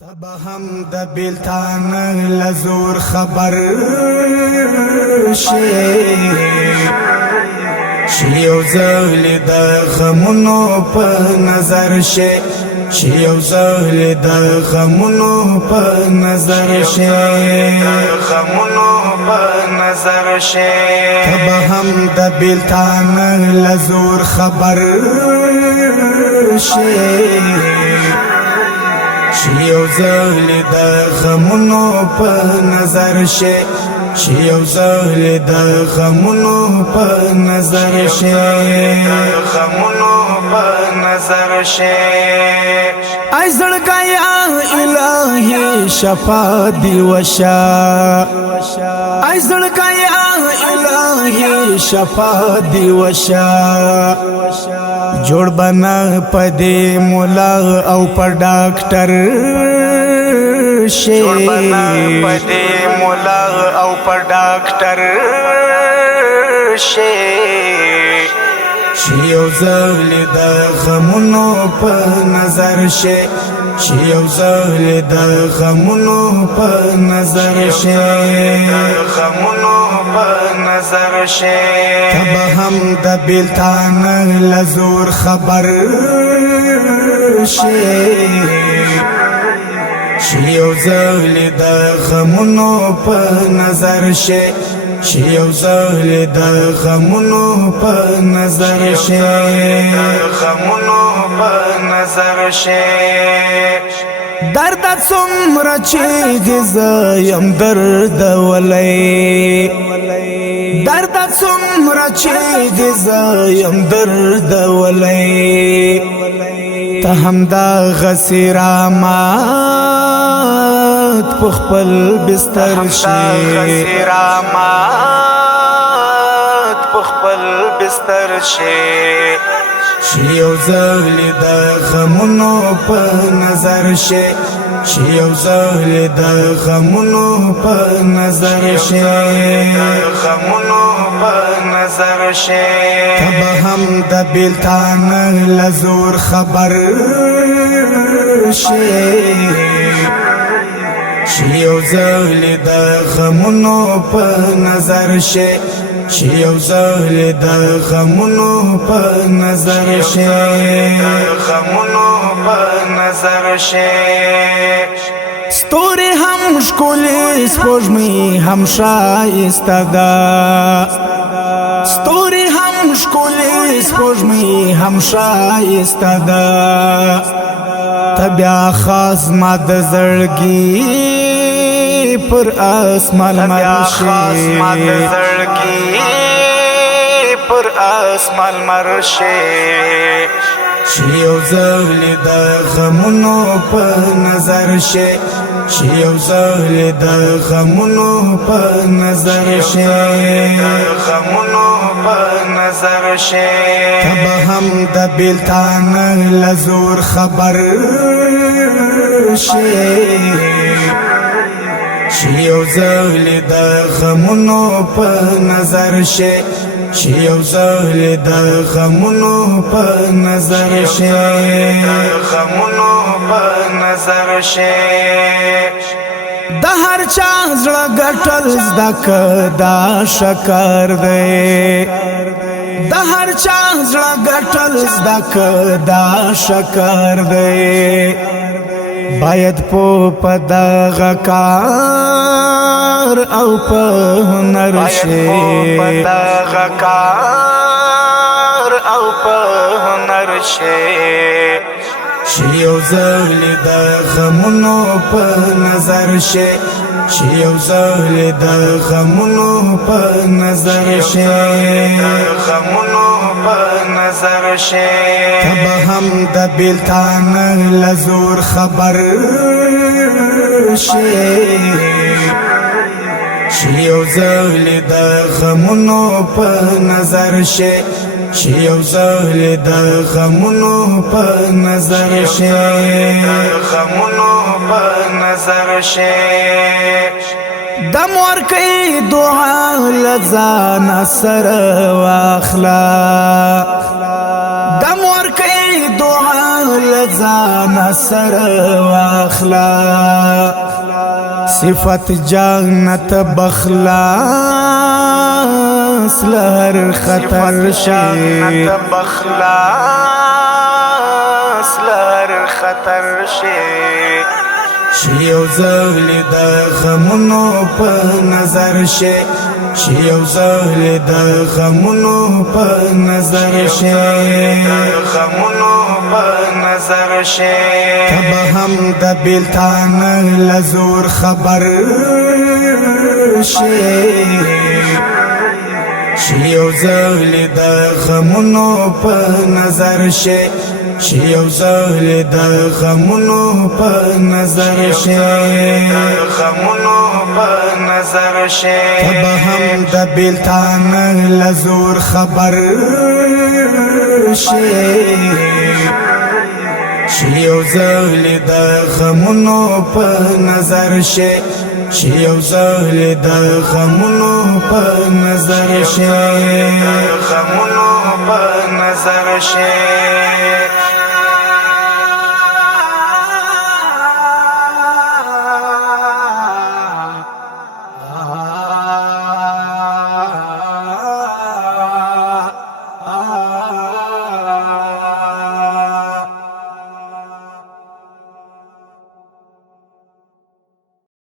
تب هم د بیلتان لزور خبر شي یو زهل د غمونو په نظر شي یو زهل د غمونو په نظر شي تب هم د بیلتان لزور خبر شي یو زهل د غمونو په نظر شي یو زهل د غمونو په نظر شي ای زړګیا الهی شفا دی وشا ای زړګیا الهی شفا دی وشا جوړ بنا پدې مولا او پر ډاکټر شي یو زهل د غمونو په نظر شي یو زهل د غمونو په نظر شي تب هم د بیلتان لزور خبر شي یو زهل د غمونو په نظر شي یو زهل د غمونو په نظر شي درد څومره چې زیم درد ولای درد څومره چې زیم درد ولای ته هم دا غسرامات په خپل بستر شي یو زهل د غمونو په نظر شي یو زهل د غمونو په نظر شي تب هم د بیلتان لزور خبر شي یو زهل د غمونو په نظر شي یو زهل د غمونو په نظر شي ستوري هم ښکلي سپوږمۍ هم ښایسته ده ستوري هم ښکلي سپوږمۍ هم ښایسته ده ته بیا خاص ما د زړګي پر اسمان مرشي یو زهل د غمونو په نظر شي یو زهل د غمونو په نظر شي تب هم د بیلتان لزور خبر شي یو زهل د غمونو په نظر شي یو زهل د غمونو په نظر شي د هر چا زړه ګټل زده که دا شکر دی د هر چا زړه ګټل زده که دا شکر دی باید په دغه کار او په هنر شي یو زهل د غمونو په نظر شي یو زهل د غمونو په نظر شي تب هم د بیلتان لزور خبر شي یو زهل د غمونو په نظر شي یو زهل د غمونو په نظر شي د مور کوي دعا لزان سره واخلا د مور کوي دعا ځان سره واخلا صفت جنت بخلاص لهر خطر شي بخلاص لهر خطر شي شیو زهلی د غمونو په نظر شي شیو زهلی د غمونو په نظر شي غمونو په نظر شي تب هم د بیلتان لزور خبر شي شیو زهلی د غمونو په نظر شي شیو زهلی د غمونو په نظر شي غمونو په نظر شي تب هم د بیلتان لزور خبر شي شیو زهلی د غمونو په نظر شي شیو زهلی د غمونو په نظر شي غمونو په نظر شي